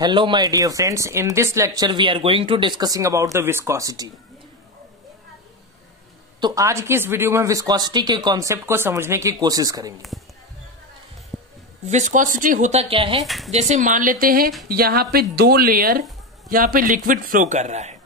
Hello my dear friends, in this lecture we are going to discussing about the viscosity। तो आज की इस video में हम विस्कोसिटी के कॉन्सेप्ट को समझने की कोशिश करेंगे। विस्कोसिटी होता क्या है, जैसे मान लेते हैं यहां पे दो लेयर, यहां पे लिक्विड फ्लो कर रहा है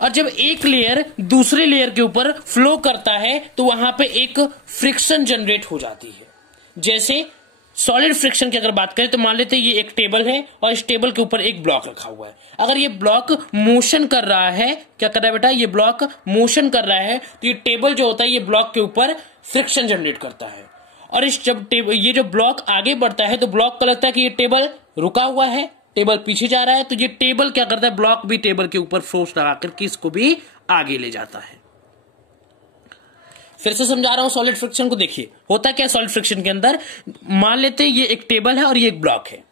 और जब एक लेयर दूसरे लेयर के ऊपर फ्लो करता है तो वहां पे एक फ्रिक्शन जनरेट हो जाती है। जैसे सॉलिड फ्रिक्शन की अगर बात करें तो मान लेते हैं ये एक टेबल है और इस टेबल के ऊपर एक ब्लॉक रखा हुआ है। अगर ये ब्लॉक मोशन कर रहा है, क्या कर रहा है बेटा, ये ब्लॉक मोशन कर रहा है तो ये टेबल जो होता है ये ब्लॉक के ऊपर फ्रिक्शन जनरेट करता है। और इस जब ये जो ब्लॉक आगे बढ़ता है तो ब्लॉक को लगता है कि ये टेबल रुका हुआ है, टेबल पीछे जा रहा है, तो ये टेबल क्या करता है, ब्लॉक भी टेबल के ऊपर फोर्स लगा करके इसको भी आगे ले जाता है। फिर से समझा रहा हूं सॉलिड फ्रिक्शन को। देखिए होता क्या है सॉलिड फ्रिक्शन के अंदर, मान लेते हैं ये एक टेबल है और ये एक ब्लॉक है।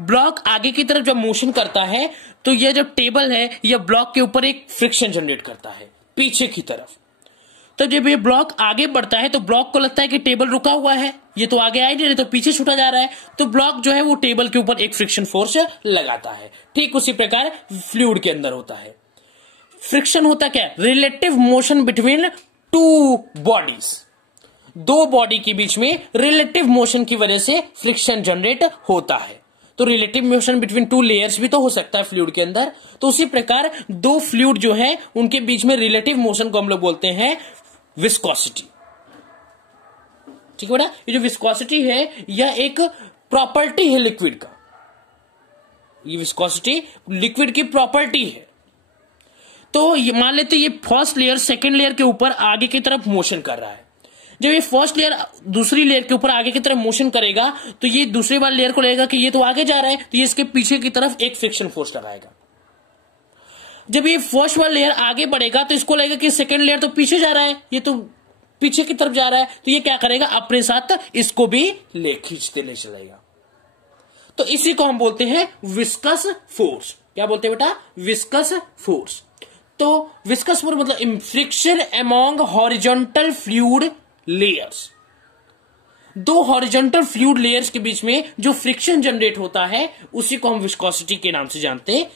ब्लॉक आगे की तरफ जब मोशन करता है तो ये जो टेबल है यह ब्लॉक के ऊपर एक फ्रिक्शन जनरेट करता है पीछे की तरफ। तो जब ये ब्लॉक आगे बढ़ता है तो ब्लॉक को लगता है कि टेबल रुका हुआ है, ये तो आगे आ ही नहीं रहा, तो पीछे छूटा जा रहा है, तो ब्लॉक जो है वो टेबल के ऊपर एक फ्रिक्शन फोर्स लगाता है। ठीक उसी प्रकार फ्लूइड के अंदर होता है। फ्रिक्शन होता क्या है, relative motion between two bodies, दो बॉडी के बीच में रिलेटिव मोशन की वजह से फ्रिक्शन जनरेट होता है। तो relative motion between two layers भी तो हो सकता है फ्लूइड के अंदर। तो उसी प्रकार दो फ्लूइड जो है उनके बीच में रिलेटिव मोशन को हम लोग बोलते हैं विस्कोसिटी। ठीक है बेटा, ये जो विस्कोसिटी है यह एक प्रॉपर्टी है लिक्विड का। ये विस्कोसिटी लिक्विड की प्रॉपर्टी है। तो ये मान लेते ये फर्स्ट लेयर सेकेंड लेयर के ऊपर आगे की तरफ मोशन कर रहा है। जब ये फर्स्ट लेयर दूसरी लेयर के ऊपर आगे की तरफ मोशन करेगा तो ये दूसरी वाली लेयर को लगेगा कि ये तो आगे जा रहा है, तो ये इसके पीछे की तरफ एक फ्रिक्शन फोर्स लगाएगा। जब ये फर्स्ट वाला लेयर आगे बढ़ेगा तो इसको लगेगा कि सेकेंड लेयर तो पीछे जा रहा है, ये तो पीछे की तरफ जा रहा है, तो ये क्या करेगा, अपने साथ इसको भी खींचते ले चलेगा। तो इसी को हम बोलते हैं विस्कस फोर्स। क्या बोलते हैं बेटा, विस्कस फोर्स। तो विस्कस फोर्स मतलब friction among horizontal fluid layers. दो हॉरिजॉन्टल फ्लूइड लेयर्स के बीच में जो फ्रिक्शन जनरेट होता है उसी को हम विस्कोसिटी के नाम से जानते हैं।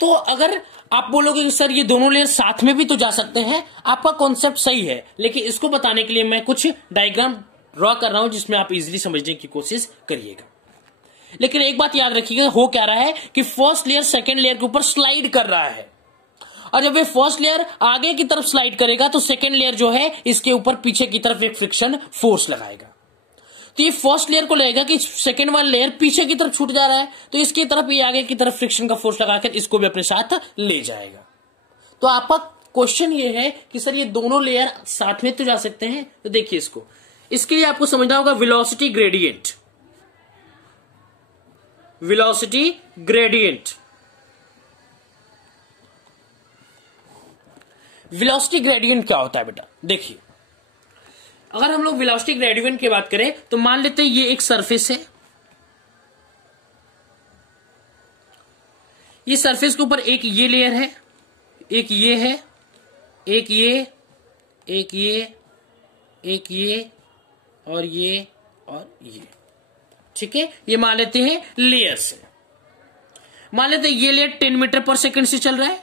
तो अगर आप बोलोगे कि सर ये दोनों लेयर साथ में भी तो जा सकते हैं, आपका कॉन्सेप्ट सही है, लेकिन इसको बताने के लिए मैं कुछ डायग्राम ड्रॉ कर रहा हूं जिसमें आप इजीली समझने की कोशिश करिएगा। लेकिन एक बात याद रखिएगा, हो क्या रहा है कि फर्स्ट लेयर सेकेंड लेयर के ऊपर स्लाइड कर रहा है और जब ये फर्स्ट लेयर आगे की तरफ स्लाइड करेगा तो सेकेंड लेयर जो है इसके ऊपर पीछे की तरफ एक फ्रिक्शन फोर्स लगाएगा। तो ये फर्स्ट लेयर को लगेगा कि सेकेंड वाला लेयर पीछे की तरफ छूट जा रहा है, तो इसकी तरफ ये आगे की तरफ फ्रिक्शन का फोर्स लगाकर इसको भी अपने साथ ले जाएगा। तो आपका क्वेश्चन ये है कि सर ये दोनों लेयर साथ में तो जा सकते हैं, तो देखिए इसके लिए आपको समझना होगा velocity gradient. Velocity gradient, velocity gradient क्या होता है बेटा, देखिए अगर हम लोग वेलोसिटी ग्रेडियंट की बात करें तो मान लेते हैं ये एक सरफेस है, ये सरफेस के ऊपर एक ये लेयर है, एक ये है, एक ये, एक ये, एक ये और ये और ये। ठीक है, ये मान लेते हैं लेयर्स है। मान लेते हैं ये लेयर 10 मीटर पर सेकंड से चल रहा है,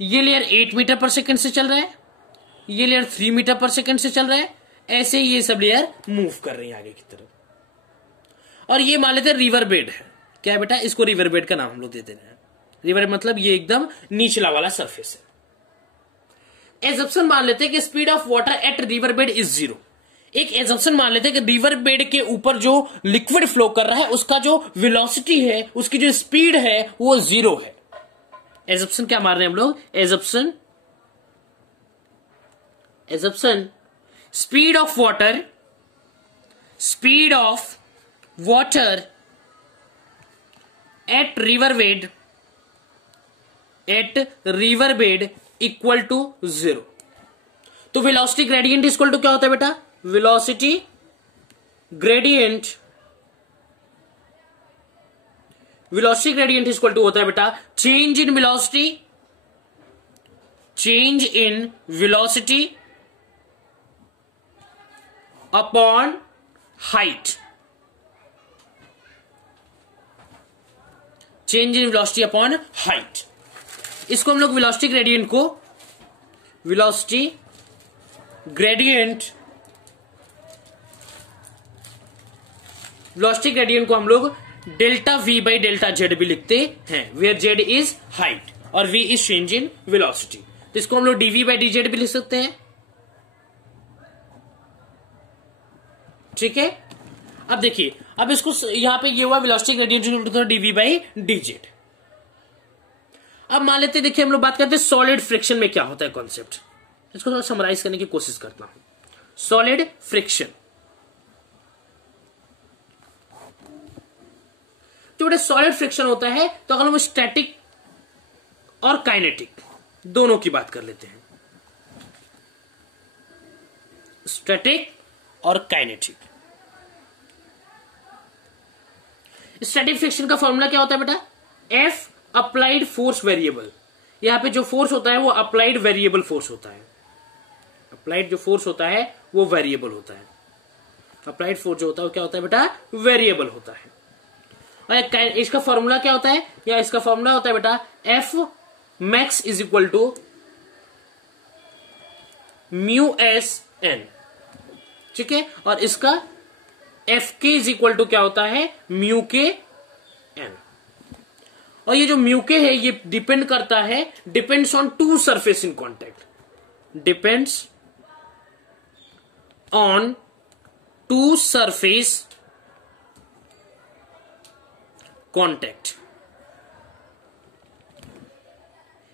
ये लेयर 8 मीटर पर सेकंड से चल रहा है, ये लेयर 3 मीटर पर सेकंड से चल रहा है, ऐसे ये सब लेयर मूव कर रही है आगे की तरफ। और ये मान लेते हैं रिवर बेड है। क्या है बेटा, इसको रिवर बेड का नाम हम लोग देते हैं। रिवर मतलब ये एकदम निचला वाला सरफेस है। एजम्पशन मान लेते हैं कि speed of water at river bed is 0। एक एजम्पशन मान लेते हैं कि रिवर बेड के ऊपर जो लिक्विड फ्लो कर रहा है उसका जो वेलोसिटी है, उसकी जो स्पीड है वो 0 है। एजम्पशन क्या मान रहे हैं हम लोग, assumption speed of water at river bed equal to 0। तो वेलोसिटी ग्रेडियंट इक्वल टू क्या होता है बेटा, वेलोसिटी ग्रेडियंट इक्वल टू होता है बेटा change in velocity upon height. Change in velocity upon height. इसको हम लोग वेलोसिटी ग्रेडियंट को हम लोग delta v by delta Z भी लिखते हैं, वेयर जेड इज हाइट और v is change in velocity. तो इसको हम लोग dv बाई डी जेड भी लिख सकते हैं। ठीक है, अब देखिए, अब इसको यहां पे ये हुआ velocity gradient dv by D Z. अब मान लेते, देखिए हम लोग बात करते हैं सॉलिड फ्रिक्शन में क्या होता है कॉन्सेप्ट। इसको थोड़ा समराइज करने की कोशिश करता हूं। सॉलिड फ्रिक्शन, तो बेटा सॉलिड फ्रिक्शन होता है, तो अगर हम स्टैटिक और काइनेटिक दोनों की बात कर लेते हैं, स्टैटिक और काइनेटिक। स्टैटिक फ्रिक्शन का फॉर्मूला क्या होता है बेटा, F अप्लाइड फोर्स वेरिएबल। यहां पे जो फोर्स होता है वो अप्लाइड वेरिएबल फोर्स होता है। अप्लाइड जो फोर्स होता है वो वेरिएबल होता है। अप्लाइड फोर्स जो होता है वो क्या होता है बेटा, वेरिएबल होता है। और इसका फॉर्मूला क्या होता है, या इसका फॉर्मूला होता है बेटा F max is equal to mu S N. ठीक है, और इसका एफ के इज इक्वल टू क्या होता है, म्यू के एन। और ये जो म्यू के है ये डिपेंड करता है, depends on two surface in contact, depends on two surface contact.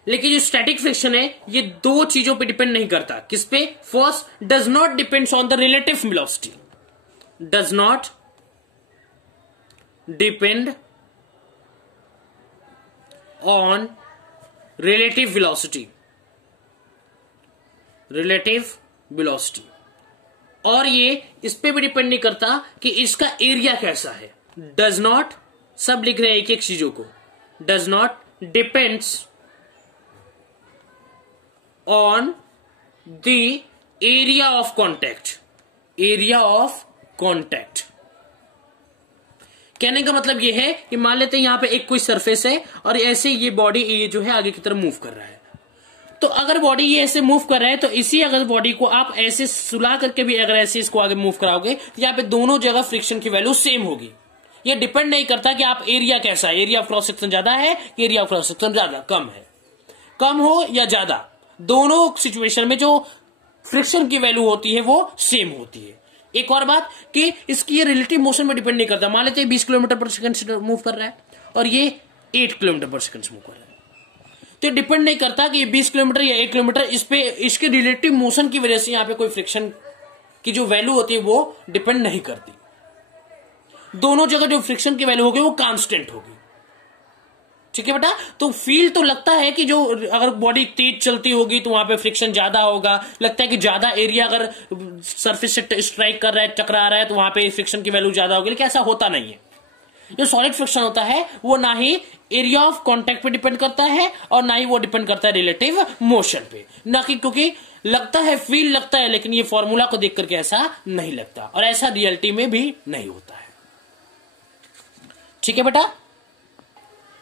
लेकिन जो स्टैटिक फ्रिक्शन है ये दो चीजों पे डिपेंड नहीं करता। किस पे, first does not depends on the relative velocity, does not depend on relative velocity, और ये इस पे भी डिपेंड नहीं करता कि इसका एरिया कैसा है। डज नॉट, सब लिख रहे हैं एक एक चीजों को, does not depends on the area of contact, कहने का मतलब ये है कि मान लेते हैं यहां पे एक कोई सरफेस है और ऐसे ये बॉडी ये जो है आगे की तरफ मूव कर रहा है। तो अगर बॉडी ये ऐसे मूव कर रहा है तो इसी अगर बॉडी को आप ऐसे सुला करके भी अगर ऐसे इसको आगे मूव कराओगे तो यहाँ पे दोनों जगह फ्रिक्शन की वैल्यू सेम होगी। ये डिपेंड नहीं करता कि आप एरिया कैसा है, एरिया ऑफ क्रॉस सेक्शन ज्यादा है, एरिया ऑफ क्रॉस सेक्शन ज्यादा कम है, कम हो या ज्यादा, दोनों सिचुएशन में जो फ्रिक्शन की वैल्यू होती है वो सेम होती है। एक और बात कि इसकी ये रिलेटिव मोशन में डिपेंड नहीं करता। मान लेते हैं 20 किलोमीटर पर सेकंड से मूव कर रहा है और ये 8 किलोमीटर पर सेकंड से मूव कर रहा है, तो डिपेंड नहीं करता कि ये 20 किलोमीटर या 1 किलोमीटर, इस पे इसके रिलेटिव मोशन की वजह से यहाँ पे कोई फ्रिक्शन की जो वैल्यू होती है वो डिपेंड नहीं करती। दोनों जगह जो फ्रिक्शन की वैल्यू होगी वो कांस्टेंट होगी। ठीक है बेटा, तो फील तो लगता है कि जो अगर बॉडी तेज चलती होगी तो वहां पे फ्रिक्शन ज्यादा होगा, लगता है कि ज्यादा एरिया अगर सरफेस से स्ट्राइक कर रहा है, टकरा रहा है, तो वहां पे फ्रिक्शन की वैल्यू ज्यादा होगी, लेकिन ऐसा होता नहीं है। जो सॉलिड फ्रिक्शन होता है वो ना ही एरिया ऑफ कॉन्टैक्ट पे डिपेंड करता है और ना ही वो डिपेंड करता है रिलेटिव मोशन पे, ना कि क्योंकि लगता है, फील लगता है, लेकिन ये फॉर्मूला को देख करके ऐसा नहीं लगता और ऐसा रियलिटी में भी नहीं होता है। ठीक है बेटा,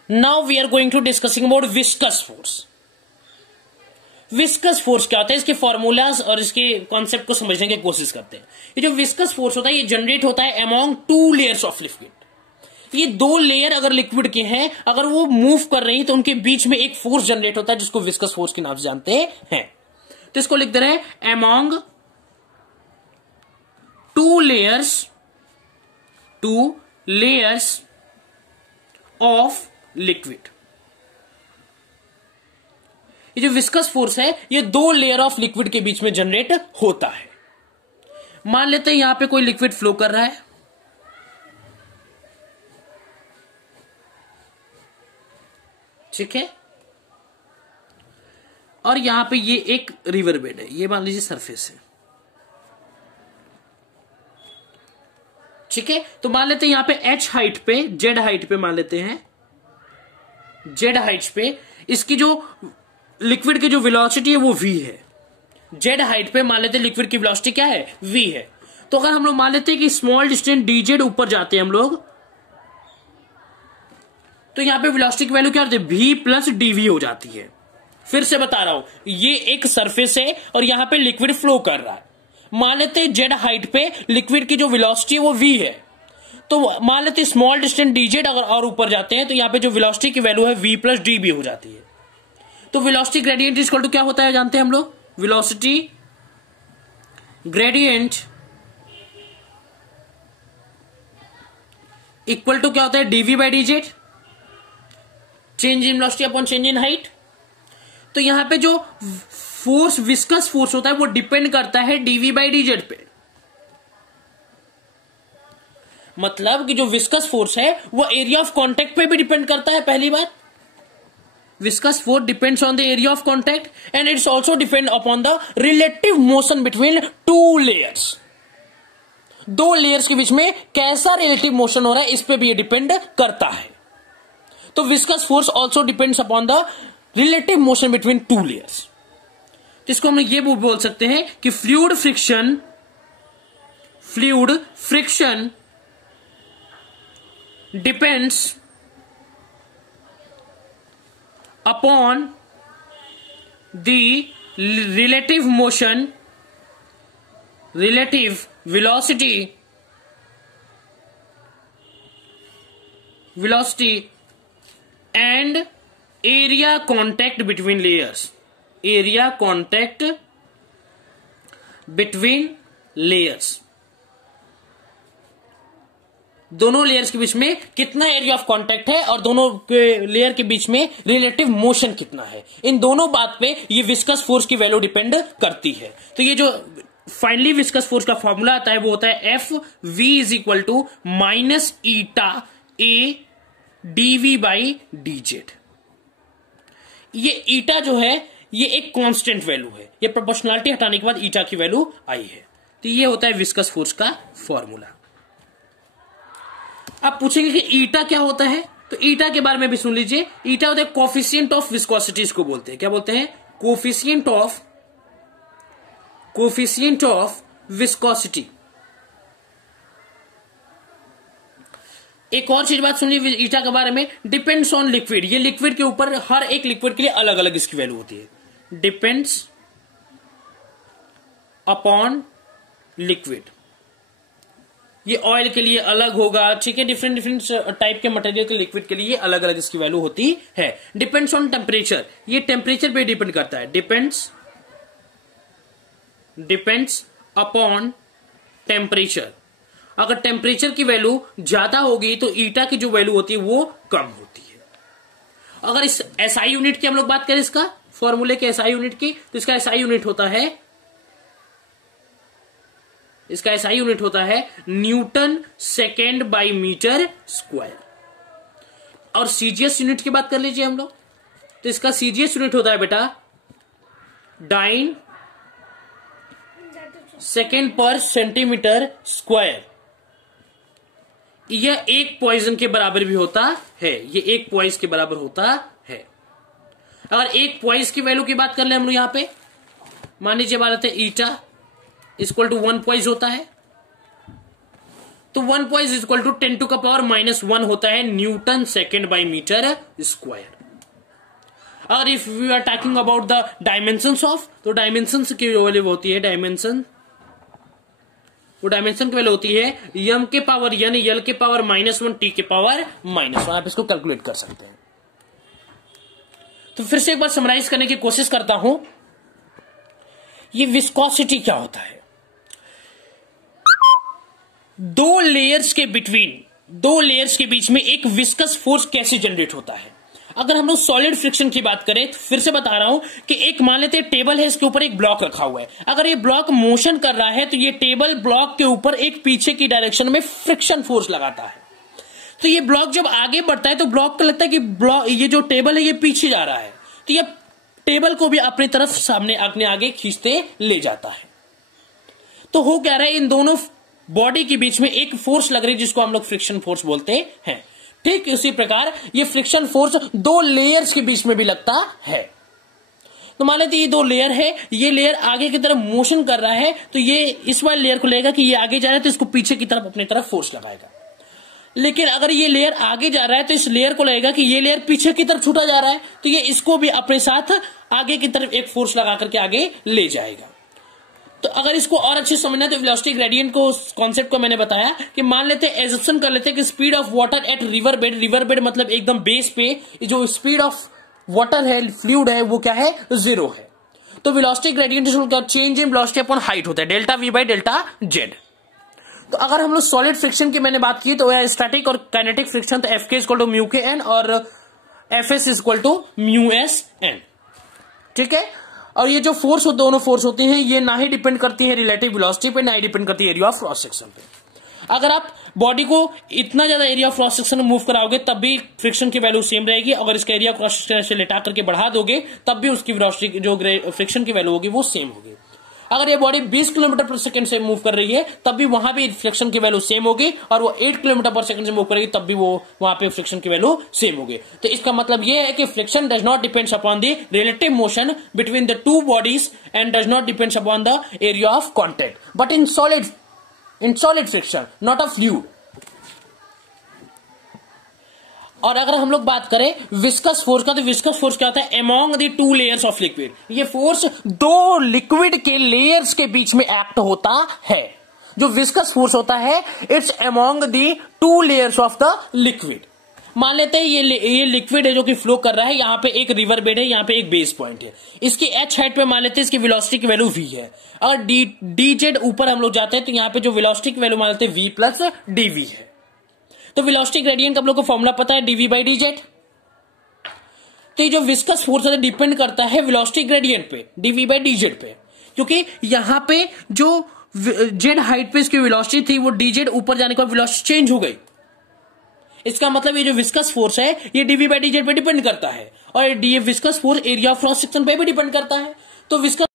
now we are going to discussing about viscous force. Viscous force क्या होता है, इसके फॉर्मूलाज और इसके कॉन्सेप्ट को समझने की कोशिश करते हैं। ये जो विस्कस फोर्स होता है ये जनरेट होता है among two layers of liquid. ये दो लेयर अगर लिक्विड के हैं, अगर वो मूव कर रही तो उनके बीच में एक फोर्स जनरेट होता है जिसको विस्कस फोर्स के नाम से जानते हैं। तो इसको लिख दे रहे हैं among two layers of liquid. ये जो विस्कस फोर्स है ये दो लेयर ऑफ लिक्विड के बीच में जनरेट होता है। मान लेते हैं यहां पे कोई लिक्विड फ्लो कर रहा है, ठीक है, और यहां पे ये एक रिवर बेड है, ये मान लीजिए सरफेस है, ठीक है। तो मान लेते हैं यहां पे h हाइट पे, z हाइट पे, मान लेते हैं z हाइट पे इसकी जो लिक्विड की जो वेलोसिटी है वो v है। z हाइट पे मान लेते हैं लिक्विड की वेलोसिटी क्या है, v है। तो अगर हम लोग मान लेते हैं कि स्मॉल डिस्टेंस dz ऊपर जाते हैं हम लोग, तो यहां पे वेलोसिटी की वैल्यू क्या होती है, v प्लस dv हो जाती है। फिर से बता रहा हूं, ये एक सरफेस है और यहां पे लिक्विड फ्लो कर रहा है। मान लेते जेड हाइट पे लिक्विड की जो वेलोसिटी है वो v है, तो मान लेते स्मॉल डिस्टेंस dz अगर और ऊपर जाते हैं तो यहां पे जो वेलोसिटी की वैल्यू है v प्लस dv हो जाती है। तो वेलोसिटी ग्रेडियंट इक्वल टू क्या होता है जानते हैं हम लोग, वेलोसिटी ग्रेडियंट इक्वल टू क्या होता है, dv by dz, change in velocity upon change in height. तो यहां पे जो फोर्स विस्कस फोर्स होता है वो डिपेंड करता है dv बाई dz पे। मतलब कि जो विस्कस फोर्स है वो एरिया ऑफ कांटेक्ट पे भी डिपेंड करता है। पहली बात, viscous force depends on the area of contact and it's also depend upon the relative motion between two layers। दो लेयर्स के बीच में कैसा रिलेटिव मोशन हो रहा है इस पे भी ये डिपेंड करता है। तो viscous force also depends upon the relative motion between two layers। तो इसको हम ये बोल सकते हैं कि fluid friction depends upon the relative motion, relative velocity and area contact between layers, area contact between layers। दोनों लेयर्स के बीच में कितना एरिया ऑफ कांटेक्ट है और दोनों लेयर के बीच में रिलेटिव मोशन कितना है, इन दोनों बात पे ये विस्कस फोर्स की वैल्यू डिपेंड करती है। तो ये जो फाइनली विस्कस फोर्स का फॉर्मूला आता है वो होता है F V is equal to minus eta A DV by DZ. ये ईटा जो है ये एक कांस्टेंट वैल्यू है, ये प्रोपोर्शनलिटी हटाने के बाद ईटा की वैल्यू आई है। तो ये होता है विस्कस फोर्स का फॉर्मूला। आप पूछेंगे कि ईटा क्या होता है, तो ईटा के बारे में भी सुन लीजिए। ईटा होता है कोफिशिएंट ऑफ विस्कोसिटी, इसको बोलते हैं, क्या बोलते हैं, कोफिशिएंट ऑफ विस्कोसिटी। एक और चीज बात सुन लीजिए ईटा के बारे में, डिपेंड्स ऑन लिक्विड। ये लिक्विड के ऊपर, हर एक लिक्विड के लिए अलग अलग इसकी वैल्यू होती है। डिपेंड्स अपॉन लिक्विड, ये ऑयल के लिए अलग होगा, ठीक है, डिफरेंट टाइप के मटेरियल के लिक्विड के लिए अलग अलग इसकी वैल्यू होती है। डिपेंड्स ऑन टेम्परेचर, ये टेम्परेचर पे डिपेंड करता है। Depends upon temperature. अगर टेम्परेचर की वैल्यू ज्यादा होगी तो ईटा की जो वैल्यू होती है वो कम होती है। अगर इस एसआई यूनिट की हम लोग बात करें, इसका फॉर्मूले के एसआई यूनिट की, तो इसका एसआई यूनिट होता है newton second by metre square. और सीजीएस यूनिट की बात कर लीजिए हम लोग, तो इसका सीजीएस यूनिट होता है बेटा डाइन सेकेंड पर सेंटीमीटर स्क्वायर। यह एक पॉइजन के बराबर भी होता है, ये एक पॉइज के बराबर होता है। अगर एक पॉइज की वैल्यू की बात कर ले हम लोग, यहां पे मान लीजिए बात है ईटा इक्वल टू 1 पॉइज होता है, तो 1 पॉइज इक्वल टू 10 टू का पावर -1 होता है newton second by metre square. और if we are talking about the dimensions of, तो डायमेंशंस की वैल्यू होती है डायमेंशन की वैल्यू होती है m के पावर n, l के पावर -1, t के पावर -1। आप इसको कैलकुलेट कर सकते हैं। तो फिर से एक बार समराइज करने की कोशिश करता हूं, ये विस्कोसिटी क्या होता है। दो लेयर्स के बीच में एक विस्कस फोर्स कैसे जनरेट होता है। अगर हम लोग सॉलिड फ्रिक्शन की बात करें, तो फिर से बता रहा हूं कि एक मान लेते हैं टेबल है, इसके ऊपर एक ब्लॉक रखा हुआ है। अगर ये ब्लॉक मोशन कर रहा है तो ये टेबल ब्लॉक के ऊपर एक पीछे की डायरेक्शन में फ्रिक्शन फोर्स लगाता है। तो ये ब्लॉक जब आगे बढ़ता है तो ब्लॉक को लगता है कि ब्लॉक, ये जो टेबल है ये पीछे जा रहा है, तो ये टेबल को भी अपनी तरफ सामने अपने आगे खींचते ले जाता है। तो हो क्या रहा है, इन दोनों बॉडी के बीच में एक फोर्स लग रही है जिसको हम लोग फ्रिक्शन फोर्स बोलते हैं। ठीक इसी प्रकार ये फ्रिक्शन फोर्स दो लेयर्स के बीच में भी लगता है। तो मान लेते ये दो लेयर है, ये लेयर आगे की तरफ मोशन कर रहा है, तो ये इस वाले लेयर को लेगा कि ये आगे जा रहा है तो इसको पीछे की तरफ अपनी तरफ फोर्स लगाएगा। लेकिन अगर ये लेयर आगे जा रहा है तो इस लेयर को लगेगा कि ये लेयर पीछे की तरफ छूटा जा रहा है, तो ये इसको भी अपने साथ आगे की तरफ एक फोर्स लगा करके आगे ले जाएगा। तो अगर इसको और अच्छे समझना है तो वेलोसिटी ग्रेडियंट को, कॉन्सेप्ट को मैंने बताया कि मान लेते हैं, एजम्पशन कर लेते हैं कि speed of water at river bed मतलब एकदम बेस पे जो स्पीड ऑफ वाटर है, फ्लूइड है, वो क्या है, 0 है। तो velocity gradient change in velocity upon height होता है, delta we by delta Z. तो अगर हम लोग सॉलिड फ्रिक्शन की मैंने बात की तो वह स्टैटिक और काइनेटिक फ्रिक्शन, तो F K equal to mu K N और F S equal to mu S N, ठीक है। और ये जो फोर्स दोनों फोर्स होती हैं ये ना ही डिपेंड करती है रिलेटिव वेलोसिटी पे, ना ही डिपेंड करती है एरिया ऑफ क्रॉस सेक्शन पे। अगर आप बॉडी को इतना ज्यादा एरिया ऑफ क्रॉस सेक्शन में मूव कराओगे तब भी फ्रिक्शन की वैल्यू सेम रहेगी, अगर इसका एरिया क्रॉस सेक्शन से लेटा करके बढ़ा दोगे तब भी उसकी वेलोसिटी जो फ्रिक्शन की वैल्यू होगी वो सेम होगी। अगर ये बॉडी 20 किलोमीटर पर सेकंड से मूव कर रही है तब भी वहां भी फ्रिक्शन की वैल्यू सेम होगी, और वो 8 किलोमीटर पर सेकंड से मूव करेगी तब भी वो वहां पे फ्रिक्शन की वैल्यू सेम होगी। तो इसका मतलब ये है कि friction does not depends upon the relative motion between the two bodies and does not depends upon the area of contact, but in solid friction, not a fluid. और अगर हम लोग बात करें विस्कस फोर्स का, तो विस्कस फोर्स क्या होता है, among the two layers of liquid. ये फोर्स दो लिक्विड के लेयर्स के बीच में एक्ट होता है। जो विस्कस फोर्स होता है it's among the two layers of the liquid. मान लेते हैं ये लिक्विड है जो कि फ्लो कर रहा है, यहां पे एक रिवर बेड है, यहां पे एक बेस पॉइंट है, इसकी एच हाइट पे मान लेते हैं इसकी वेलोसिटी की वैल्यू v है, और डी जेड ऊपर हम लोग जाते हैं तो यहां पे जो वेलोसिटी की वैल्यू मान लेते हैं v प्लस dv है। तो वेलोसिटी ग्रेडियंट का हम लोग को फॉर्मूला पता है, dv बाई डी जेड। तो ये जो विस्कस फोर्स है डिपेंड करता है वेलोसिटी ग्रेडियंट पे, dv बाई डी जेड पे, क्योंकि यहां पे जो जेड हाइट पे इसकी वेलोसिटी थी वो डी जेड ऊपर जाने के बाद वेलोसिटी चेंज हो गई। इसका मतलब ये जो विस्कस फोर्स है ये dv बाई डी जेड पे डिपेंड करता है, और ये viscous force area of cross section पे भी डिपेंड करता है। तो विस्कस